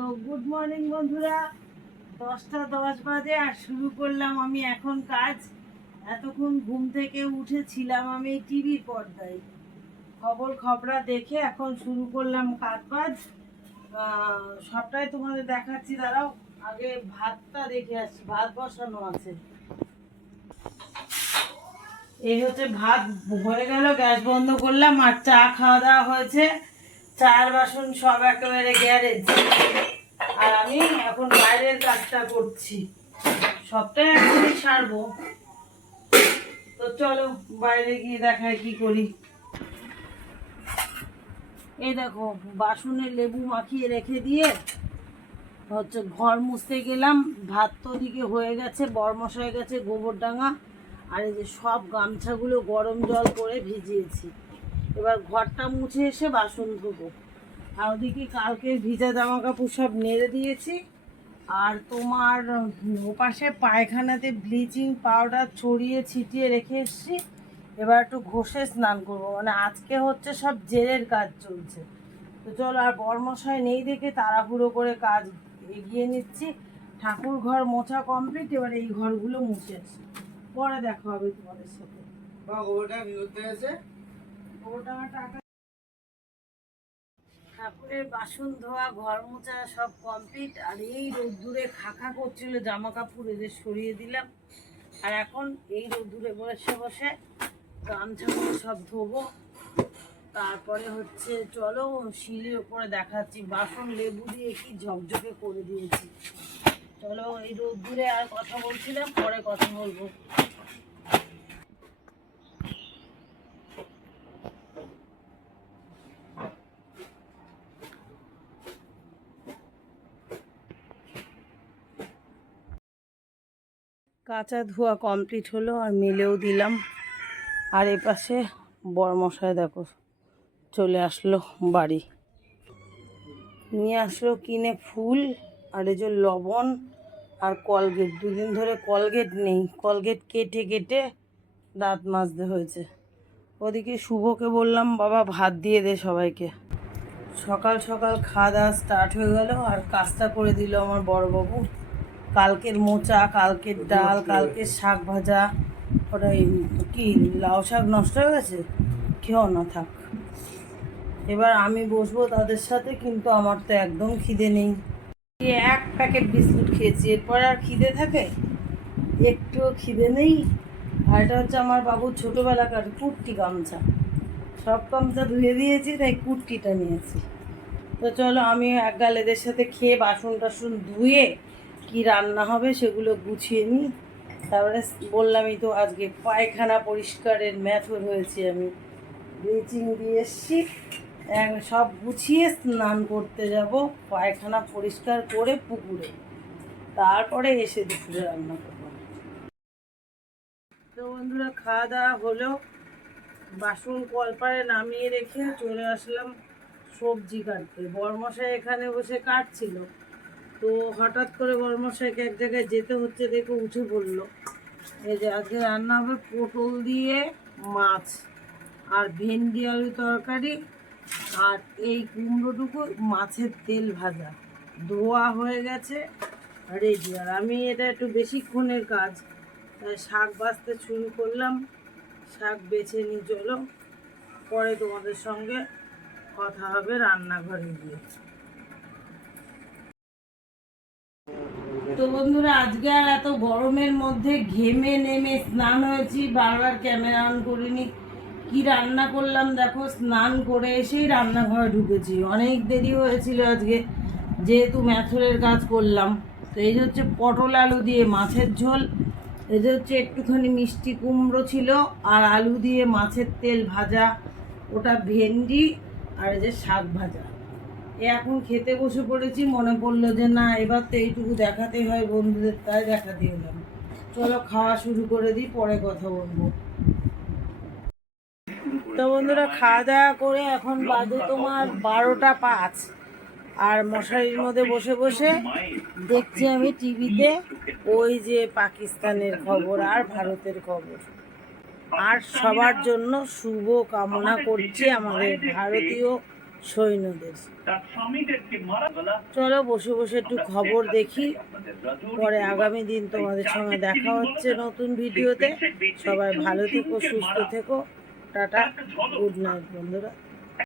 তো good morning বন্ধুরা। দশটা দশ বাজে আর শুরু করলাম আমি এখন কাজ। এতক্ষণ ঘুম থেকে উঠেছিলাম আমি টিভির পর্দায়। খবর খবরা দেখে এখন শুরু করলাম কাজ বাজ। সবটাই তোমাদের দেখাচ্ছি, দাঁড়াও। আগে ভাতটা দেখে আসছি, ভাত বসানো আছে। এই হচ্ছে ভাত হয়ে গেল, গ্যাস বন্ধ করলাম আর চা খাওয়া দাওয়া হয়েছে। চার বাসন সব একেবারে গ্যারেজ। আর আমি এখন বাইরের কাজটা করছি। সবটাই এখনই সারবো। তো চলো, বাইরে গিয়ে দেখায় কি করি। এই দেখো, বাসনে লেবু মাখিয়ে রেখে দিয়ে হচ্ছে ঘর মুছতে গেলাম। ভাত তো ওদিকে হয়ে গেছে বরমশ হয়ে গেছে গোবর ডাঙা আর এই যে সব গামছাগুলো গরম জল করে ভিজিয়েছি। এবার ঘরটা মুছে এসে বাসন ধোবো। আর ওদিকে কালকে ভিজা জামা কাপড় সব নেড়ে দিয়েছি। আর তোমার ওপাশে পায়খানাতে ব্লিচিং পাউডার ছড়িয়ে ছিটিয়ে রেখে এসেছি। এবার একটু ঘষে স্নান করব। মানে আজকে হচ্ছে সব জেরের কাজ চলছে। তো চল, আর বর্মশাই নেই দেখে তাড়াহুড়ো করে কাজ এগিয়ে নিচ্ছি। ঠাকুর ঘর মোছা কমপ্লিট, এবার এই ঘরগুলো মুছে আসি। পরে দেখা হবে তোমাদের সাথে। আমার টাকা ঠাকুরের বাসন ধোয়া, ঘর মোছা সব কমপ্লিট আর এই রোদ্দুরে খাখা করছিল জামা কাপড় এদের সরিয়ে দিলাম। আর এখন এই রোদ্দুরে বসে বসে গামছাগুলো সব ধোবো। তারপরে হচ্ছে চলো শিলের ওপরে দেখাচ্ছি। বাসন লেবু দিয়ে কি ঝকঝকে করে দিয়েছি। চলো এই রোদ্দুরে আর কথা বলছিলাম, পরে কথা বলব। কাঁচা ধোয়া কমপ্লিট হলো আর মেলেও দিলাম। আর এ পাশে বরমশাই দেখো, চলে আসলো বাড়ি। নিয়ে আসলো কিনে ফুল আর এই যে লবণ আর কলগেট। দুদিন ধরে কলগেট নেই, কলগেট কেটে কেটে দাঁত মাজতে হয়েছে। ওদিকে শুভকে বললাম, বাবা, ভাত দিয়ে দে সবাইকে। সকাল সকাল খাওয়া দাওয়া স্টার্ট হয়ে গেল আর কাজটা করে দিল আমার বড়বাবু। কালকের মোচা কালকের ডাল কালকের শাক ভাজা ওটা কি লাউ শাক নষ্ট হয়ে গেছে? খেও না থাক। এবার আমি বসবো তাদের সাথে কিন্তু আমার তো একদম খিদে নেই। এক প্যাকেট বিস্কুট খেয়েছি এরপর আর খিদে থাকে? একটুও খিদে নেই। আর এটা হচ্ছে আমার বাবুর ছোটোবেলাকার কুর্তি গামছা। সব গামছা ধুয়ে দিয়েছি তাই কুর্তিটা নিয়েছি। তো চলো আমি এক গাল এদের সাথে খেয়ে বাসন টাসন ধুয়ে কি রান্না হবে সেগুলো গুছিয়ে নিই। তারপরে বললামই তো, আজকে পায়খানা পরিষ্কারের ম্যাথর হয়েছি আমি। ব্লিচিং দিয়ে এসছি। সব গুছিয়ে স্নান করতে যাব, পায়খানা পরিষ্কার করে পুকুরে। তারপরে এসে দুপুরে রান্না করব। তো বন্ধুরা, খাওয়া দাওয়া হলো। বাসন কলপারে নামিয়ে রেখে চলে আসলাম সবজি কাটতে। বরমশাই এখানে বসে কাটছিল। তো হঠাৎ করে বরমশাইকে এক জায়গায় যেতে হচ্ছে দেখে উঠে পড়ল। এই যে আজকে রান্না হবে পটল দিয়ে মাছ আর ভেন্ডি আলু তরকারি আর এই কুমড়োটুকু মাছের তেল ভাজা। ধোয়া হয়ে গেছে রেডি আর আমি এটা একটু বেশিক্ষণের কাজ, তাই শাক বাছতে শুরু করলাম। শাক বেছে নিই চলো। পরে তোমাদের সঙ্গে কথা হবে রান্নাঘরে গিয়ে। তো বন্ধুরা, আজকে আর এত গরমের মধ্যে ঘেমে নেমে স্নান হয়েছি, বারবার ক্যামেরা অন করিনি। কি রান্না করলাম দেখো, স্নান করে এসেই রান্নাঘরে ঢুকেছি। অনেক দেরি হয়েছিল আজকে, যেহেতু ম্যাথরের কাজ করলাম। তো এই হচ্ছে পটল আলু দিয়ে মাছের ঝোল, এই হচ্ছে একটুখানি মিষ্টি কুমড়ো ছিল, আর আলু দিয়ে মাছের তেল ভাজা, ওটা ভেন্ডি, আর এই যে শাক ভাজা। এখন খেতে বসে পড়েছি, মনে পড়ল যে না, এবার তো এইটুকু দেখাতেই হয় বন্ধুদের, তাই দেখাতে এলাম। চলো খাওয়া শুরু করে দিই, পরে কথা বলব। তো বন্ধুরা, খাওয়া দাওয়া করে এখন বাজে তোমার বারোটা পাঁচ। আর মশারির মধ্যে বসে বসে দেখছি আমি টিভিতে ওই যে পাকিস্তানের খবর আর ভারতের খবর। আর সবার জন্য শুভ কামনা করছি আমাদের ভারতীয় সৈন্যদের। চলো বসে বসে একটু খবর দেখি। পরে আগামী দিন তোমাদের সঙ্গে দেখা হচ্ছে নতুন ভিডিওতে। সবাই ভালো থেকো সুস্থ থেকো। টাটা গুড নাইট বন্ধুরা।